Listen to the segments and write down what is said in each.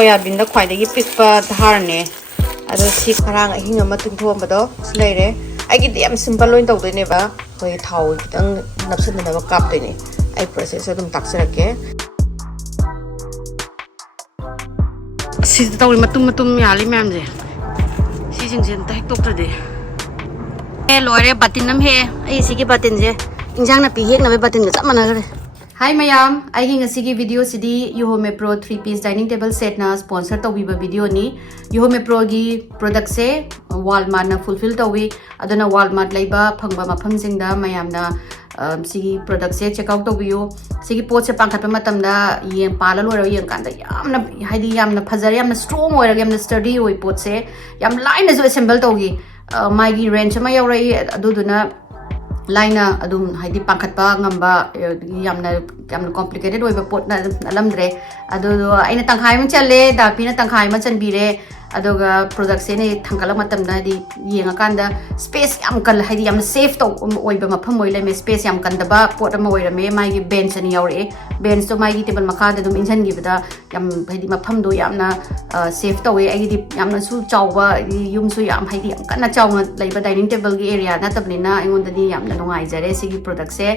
soyabin da khwai dagi pikpa dhar ne ado si kharang ahinga ma tingthom bado leire ai gi yam simple loin tawdoi ne ba hoi thau kitang napsan na ba kap doi ne ai process adum taksarake si tawi matum yali ma'am je si jing jen ta hek tok tra de e loire batin nam he ai si gi batin je injang na pi hek na be batin ga chamana gare. Hi mayam, I hinga sigi video sidi UHOMEPRO 3-piece dining table set na sponsor tawiba video ni UHOMEPRO gi product se Walmart na fulfill tawi adana Walmart laiba phangba mafam jingda mayam na sigi product se check out tawiyo sigi pot se pangkhat pa matam da yeng pala lora yeng kan da yamna haidi yamna phazar yamna strong oira yamna sturdy oi pot se yam line zo assemble tawi mai gi range ma yaurai aduduna laina adum haidi pangkhatpa ngamba yamna complicated oiba pot na alamdre adu aina tangkhai man challe dapi na tangkhai man chanbire adoga product se ne thangkala matam na di yenga kanda space yam kal haidi yam safe to oiba mafam oi le me space yam kanda ba pot ma oira me mai gi bench ani yaure bench to mai gi table makha da dum injan gi bada yam haidi mafam do yamna safe to ai gi yamna su chawba yum su yam haidi yam kana chawna leiba dining table gi area na tabni na ingon da di yamna nungai jare sigi product se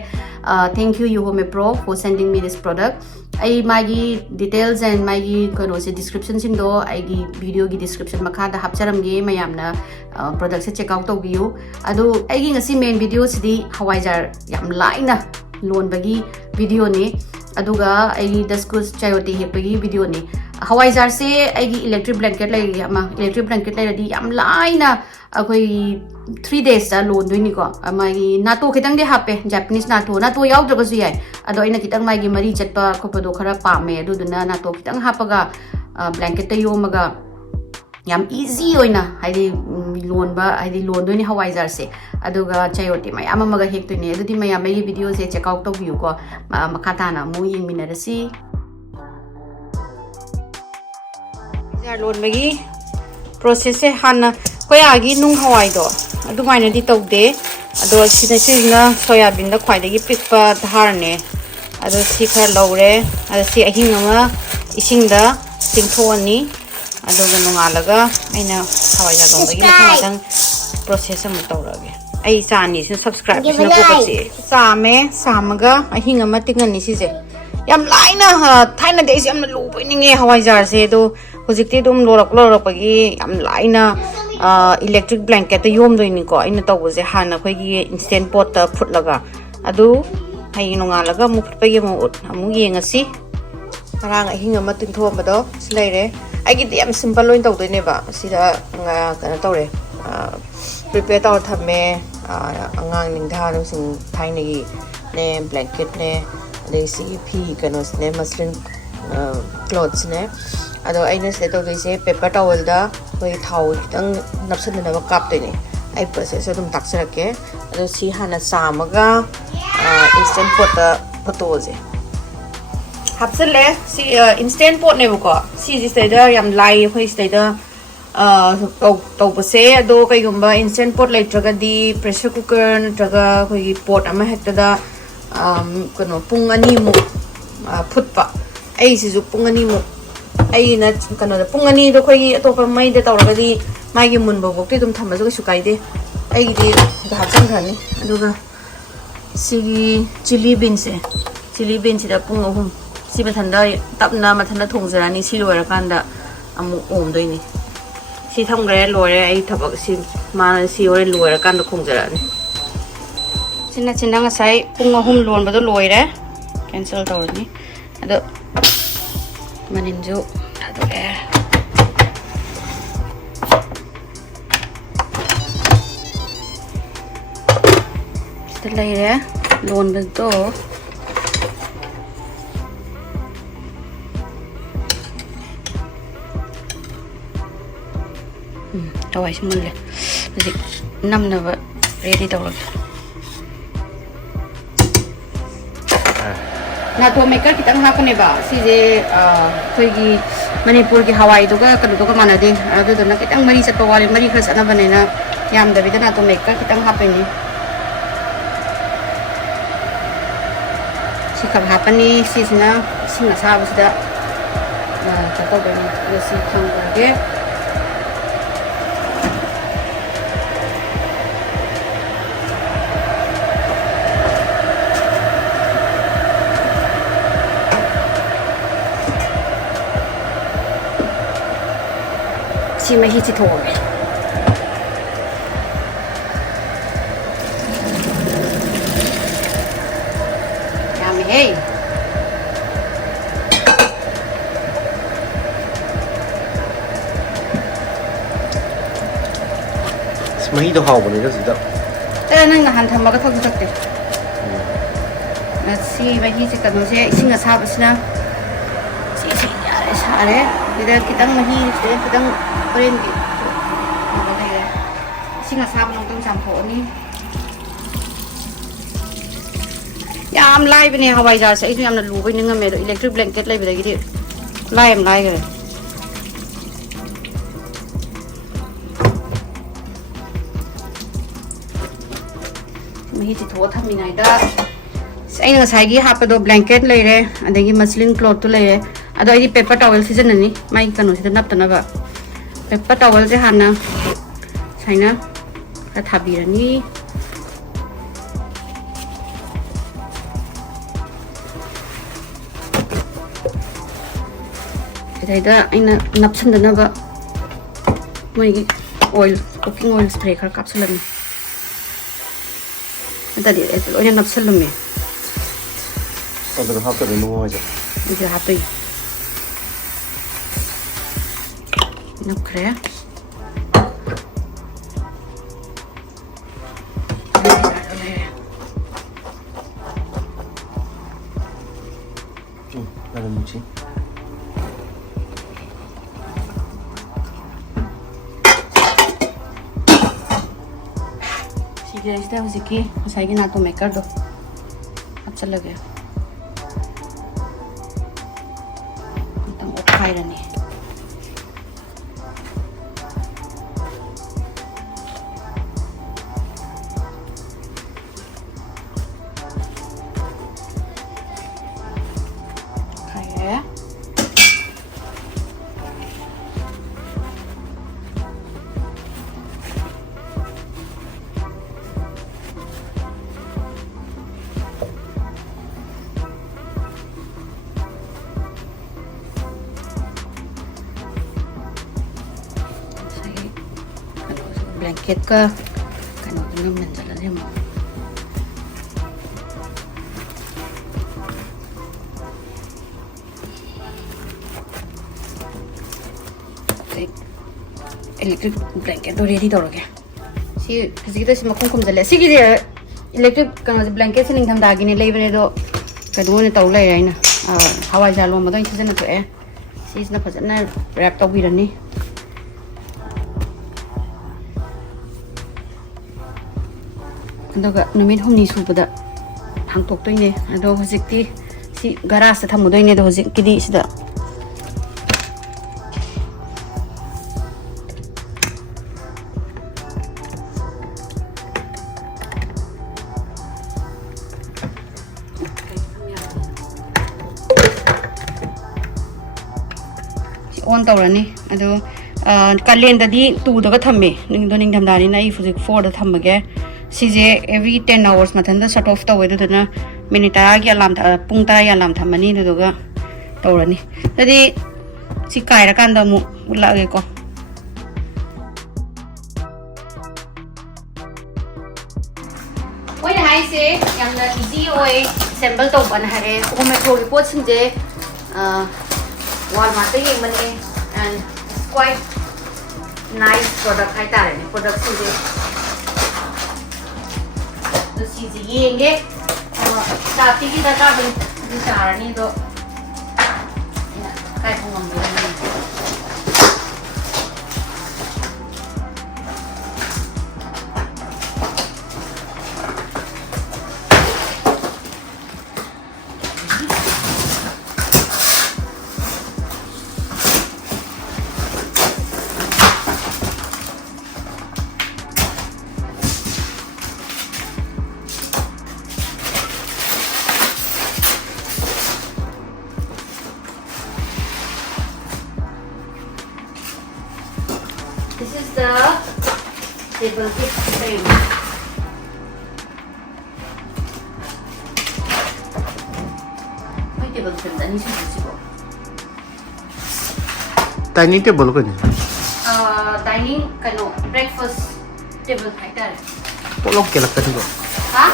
thank you UHOMEPRO for sending me this product ai magi details and magi kono se description sing do ai gi video gi description makha da hapcharam ge mayamna product se check out to view adu ai gi ngasi main video sidi Hawaijar yam laina lonbagi video ni aduga ai Dush kush chayote hekpa gi video ni Hawaijar se ai gi electric blanket lai ama electric blanket lai di yam laina akoi 3 days da loan doi ni ko amagi nato khitang de hape Japanese nato yaw dra su yai ado ina kitang mai gi mari chatpa khopa do khara pa me adu duna nato kitang hapaga blanket ta yomaga yam easy oina haidi loan ba haidi loan doi ni Hawaijar se aduga chayote mai amamaga hek to ni adudi mai amagi video se check out to view ko makata na mu ying minarasi jar loan magi process se hana koyagi nung hawai do adumaina di tawde ado sina soyabin da khwai dagi pikpa dhar ne ado si khar lawre ado si ahinga ma ising da tingthoni ado ga nungalaga aina hawai ja lomba gi mathang process am tawrage ai chani sin subscribe sin ko ko si same samaga ahinga ma tingani si je yam laina thaina de yam lu poininge Hawaijar se do hojikti dum lorak pagi yam laina electric blanket yom doi ni ko ina tawse hana khoi gi instant pot ta phut laga adu hai nonga laga mu phut pagi mu amu yenga si karang ahinga ma tingthom bado leire ai gi yam simple loin tawdoi ne ba sida nga kana tawre prepare taw thame angang ningdha no sing thaina gi ne blanket ne de CP kanos ne muslin clothes ne ado aina se to se paper towel da hoi thau kitang napsan na ba kap doi ne ai process adum taksarake ado si hana samaga instant pot ta photo je hapsale si instant pot ne ko si ji stai da yam lai hoi stai da to pase ado kai gumba instant pot lai traga di pressure cooker traga hoi pot ama hekta da kono pung ani mu phutpa ai si ju pung ani mu ai na kano da pung ani do khoi atopa mai da tawraga di mai gi mun bok ti dum thamba ju su kai de ai gi da hapsang thani aduga sigi chili beans da pung ahum si mathanda tapna mathanda thongjarani si loira kanda amu om doi ni si thamgre lore ai thabak si mana si ore loira kanda khongjarani china nga sai pung ahum lon bado loire cancel tawrni ado maninju ado air laire lon bado tawai simulle jadi namna ready tawlog na to maker kitang hapane ba si je khoi gi Manipur ki Hawaii to ka kanu to ka manade adu to na kitang mari chat wali mari khas ana banena yam da bidana to maker kitang hapani si khab hapani si sina sina sa busda 잠깐만요. 이것을 당근하게 지금 히지 도움에 야미 마히도 하오보네 그지다. 때는 한 담마가 더 부탁돼. 시 마히지 까놓으세 이싱가 사바시나 시시 야래 사래 이들 기당 마히 기당 브랜디 뭐래 이싱가 사바 농동 잠포니 ꯌꯥꯝ ꯂꯥꯏꯕꯅꯦ ꯍꯋꯥꯏꯖꯥꯔꯁꯦ ꯑꯩꯁꯨ ꯌꯥꯝꯅ ꯂꯨꯕꯩ ꯅꯤꯡꯉꯝꯃꯦ ꯑꯗꯣ electric blanket ꯂꯩꯕꯗꯒꯤꯗꯤ ꯌꯥꯝ ꯂꯥꯏꯈ꯭ꯔꯦ ꯃꯍꯤꯁꯤ ꯊꯣꯛꯑ ꯊꯝꯃꯤꯉꯩꯗ ꯑꯩꯅ ꯉꯁꯥꯏꯒꯤ ꯍꯥꯞꯄꯗꯣ blanket ꯂꯩꯔꯦ ꯑꯗꯒꯤ ꯃꯁꯂꯤꯟ ꯀ꯭ꯂꯣꯠꯇꯨ ꯂꯩꯔꯦ ꯑꯗꯣ ꯑꯩꯗꯤ ꯄꯦꯄꯔ ꯇꯥꯋꯦꯜ ꯁꯤꯖꯤꯟꯅꯅꯤ ꯃꯥꯒꯤ ꯀꯩꯅꯣꯁꯤꯗ ꯅꯞꯇꯅꯕ ꯄꯦꯄꯔ ꯇꯥꯋꯦꯜꯁꯦ ꯍꯥꯟꯅ ꯁꯨꯃꯥꯏꯅ ꯈꯔ ꯊꯥꯕꯤꯔꯅꯤ ꯁꯤꯗꯩꯗ ꯑꯩꯅ ꯅꯞꯁꯟꯗꯅꯕ ꯃꯣꯏꯒꯤ ꯑꯣꯏꯜ ꯀꯨꯀꯤꯡ ꯑꯣꯏꯜ ꯁ꯭ꯄ꯭ꯔꯦ ꯈꯔ ꯀꯥꯞꯁꯤꯜꯂꯝꯃꯤ ꯅꯠꯇ꯭ꯔꯗꯤ ꯂꯣꯏꯅ ꯅꯞꯁꯜꯂꯝꯃꯦ ꯑꯗꯨꯒ ꯍꯥꯞꯇꯣꯏꯅꯣ ꯃꯣꯏꯁꯦ 이제 핫도이 넣으래 나는 뭐지? 시기에서 혹시 자기 나도 메이커도 합쳐려게 일단 오파이라니 가해 블랭켓과 가노드는 만들어내 뭐 electric blanket do ready dorage si kizigida sima kum jale sigide electric kana blanket sining tham dagi ne leibane do kadu ne taw lai raina hawai jalo ma do inchina to e si isna phajana wrap tawbirani ꯑꯗꯨꯒ ꯅꯨꯃꯤꯠ ꯍꯨꯝꯅꯤ ꯁꯨꯕꯗ ꯍꯥꯡꯇꯣꯛꯇꯣꯏꯅꯦ ꯑꯗꯣ ꯍꯧꯖꯤꯛꯇꯤ ꯁꯤ ꯒꯥꯔꯥꯖꯇ ꯊꯝꯃꯨꯗꯣꯏꯅꯦ ꯑꯗꯣ ꯍꯧꯖꯤꯛꯀꯤꯗꯤ ꯁꯤꯗ ꯑꯣꯟ ꯇꯧꯔꯅꯤ ꯑꯗꯣ ꯀꯥꯂꯦꯟꯗꯗꯤ 2ꯗꯒ ꯊꯝꯃꯦ ꯅꯤꯡꯗꯣ ꯅꯤꯡꯊꯝꯊꯥꯅꯤꯅ ꯑꯩ ꯍꯧꯖꯤꯛ 4ꯗ ꯊꯝꯃꯒꯦ ꯁꯤꯁꯦ every 10 hours ꯃꯊꯟꯇ shut off ꯇꯧꯋꯦ ꯑꯗꯨꯗꯨꯅ ꯃꯤꯅꯤꯠ 10ꯒꯤ ꯑꯂꯥꯝ ꯄꯨꯡ 10ꯒꯤ ꯑꯂꯥꯝ ꯊꯝꯃꯅꯤ ꯑꯗꯨꯗꯨꯒ ꯇꯧꯔꯅꯤ ꯑꯗꯨꯗꯤ ꯁꯤ ꯀꯥꯏꯔꯀꯥꯟꯗ ꯑꯃꯨꯛ ꯎꯠꯂꯛꯑꯒꯦꯀꯣ ꯃꯣꯏꯅ ꯍꯥꯏꯁꯦ ꯌꯥꯝꯅ ꯏꯖꯤ ꯑꯣꯏ ꯑꯦꯁꯦꯝꯕꯜ ꯇꯧꯕꯅ ꯍꯥꯏꯔꯦ ꯍꯣꯃꯦꯄ꯭ꯔꯣꯒꯤ ꯄꯣꯠꯁꯤꯡꯁꯦ ꯋꯥꯜꯃꯥꯔꯠꯇ ꯌꯦꯡꯕꯅꯦ and quite nice product 하이타르네 product 시제 또 시제 이게 다티기 다가는 이 자라니도 kai phong ngầm lên This is the table frame. My table frame that needs to be Dining table ko niya. Dining kano breakfast table factor. Polong kilak ka dito. Ha?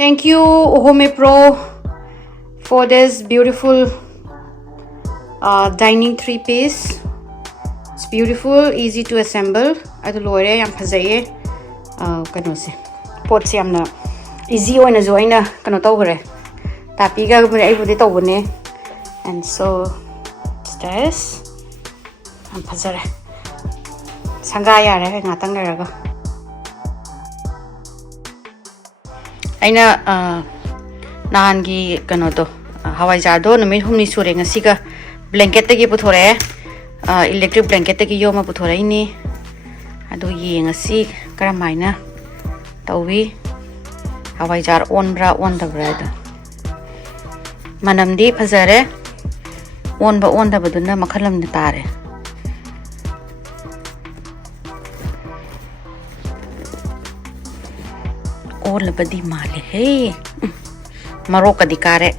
Thank you UHOMEPRO for this beautiful dining 3-piece. It's beautiful, easy to assemble. Adu loire yam phajaye kano se pot se yamna easy oina jo aina kano tawgre tapi ga bune ai budi tawbune and so this am phajare sanga yare ngatang leraga aina nahangi kano to Hawaijar do numit humni sure ngasiga blanket tagi puthore electric blanket tagi yoma puthore ini ado yengasi karamaina tawi Hawaijar on bra on the bread manamdi phazare on ba on da baduna makhalam ni tare और लबदी माले हे मरो कदी कारे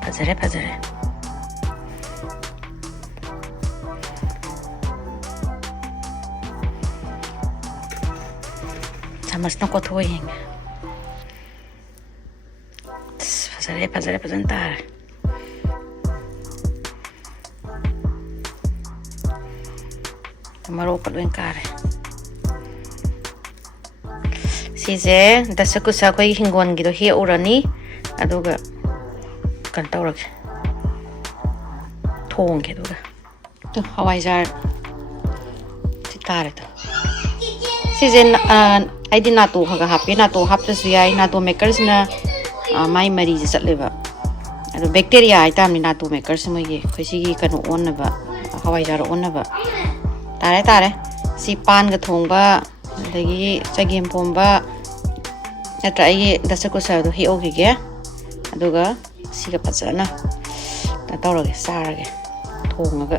फजरे फजरे समझना को तो ही फजरे फजरे फजनता है maro kalwen kare sije dasakusa koi hingon gido hi urani aduga kan tawrak thong ke duga to Hawaijar titare to sije ai di na to haga happy na to hapta suyai na to makers na mai mari je chatleba adu bacteria ai tam ni na to makers mo ye khoisi gi kanu on na ba Hawaijar on na ba tare tare si pan ga thongba dagi chagem pomba natra ai dasakusa do hi ogi ge aduga si ga pachana ta tawrage sarage thongaga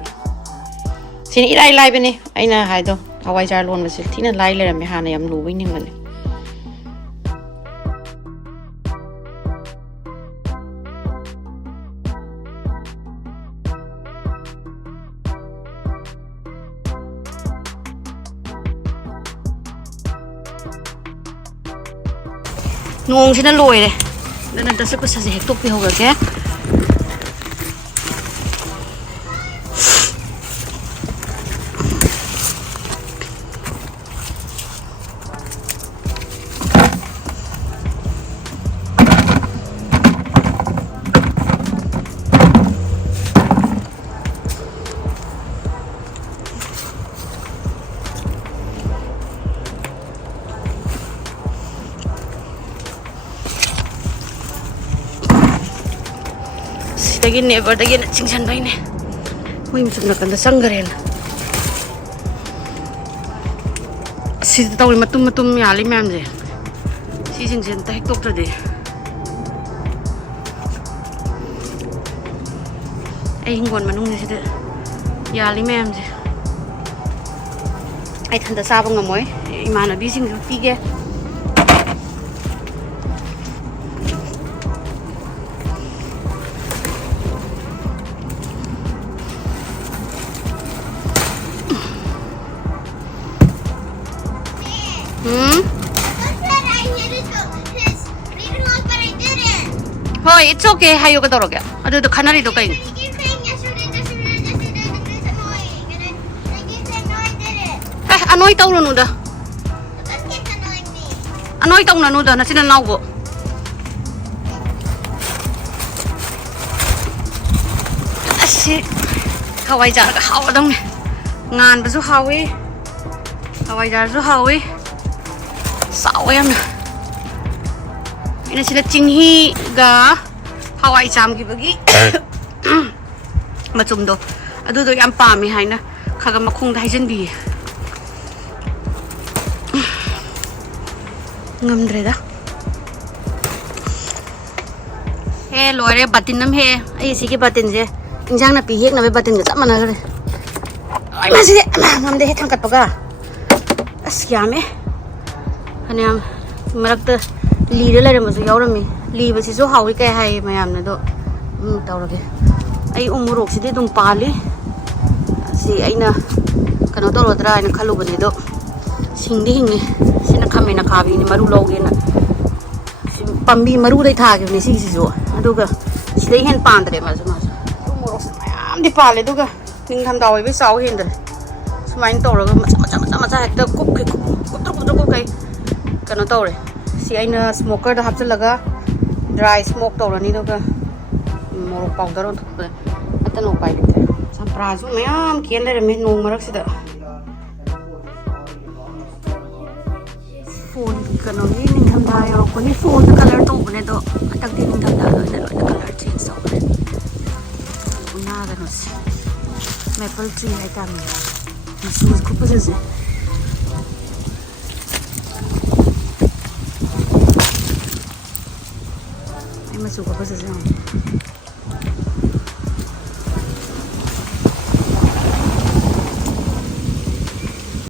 sin irai lai bene aina haido Hawaijar lon basil thina lai lerame hana yam luwi ningane nong sina loi re dana dasakusa se hektok pi hoga ke dagi never dagi na chingsan bai ne hui musuk na kan da sanggaren si tawi matum yali mem je si chingsan ta hektok ta de ai hingon manung ne si de yali mem je ai thanda sa ba ngamoi imana bi sing ti ge Hoi, it's okay. Hayo ka doroga. Ado do kanari do kain. You keep saying yesterday, and it's annoying. And I keep saying, no, I did it. Anoy taw no da. But that keeps annoying me. Anoy taw na no da na sinanaw go. Asi Hawaijar ka hawa dong. Ngan ba su hawi. Hawaijar su hawi. Sao em nè. Ini sila cinghi ga Hawai jam ki bagi. Macum do. Adu do yam pami hai na. Khaga makhung da hajen bi. Ngamdre da. He lore batin nam he. Ai si ki batin je. Injang na pi hek na be batin ga chap mana gare. Ai ma si ngamde he thangkat paga. As yame. Hanyam marakta लीरे लेरे मजु यावरमी लीबे सिसु हावी काय हाय मयामने दो तौरगे आई उमुरोक सिदि दुम पाली सि आइना कनो तौरद्रा आइना खलुबने दो सिंगदि हिंगे सिना खमेना खाबीनि मरु लौगेना पम्बी मरु दै थागेनि सिसिसु अदुगा सिदै हेन पांदरे मजु मजु उमुरोक सि मयामदि पाले दुगा निंगथम दावै बे साव हेंदरे सुमाइन तौरगा मचा हेक्ता कुत्रुक kai कनो तौरे si aina smoker da hapchalaga dry smoke tawrani doga morok powder on thukpe atan no pai lite sampra ju mayam kian le me nong marak sida phone kano ni ning tham da yo ko ni phone da color to bune do atak di ning tham da do da color change so bune una ga no maple tree hai tam ni sus ku pese masuk apa saja.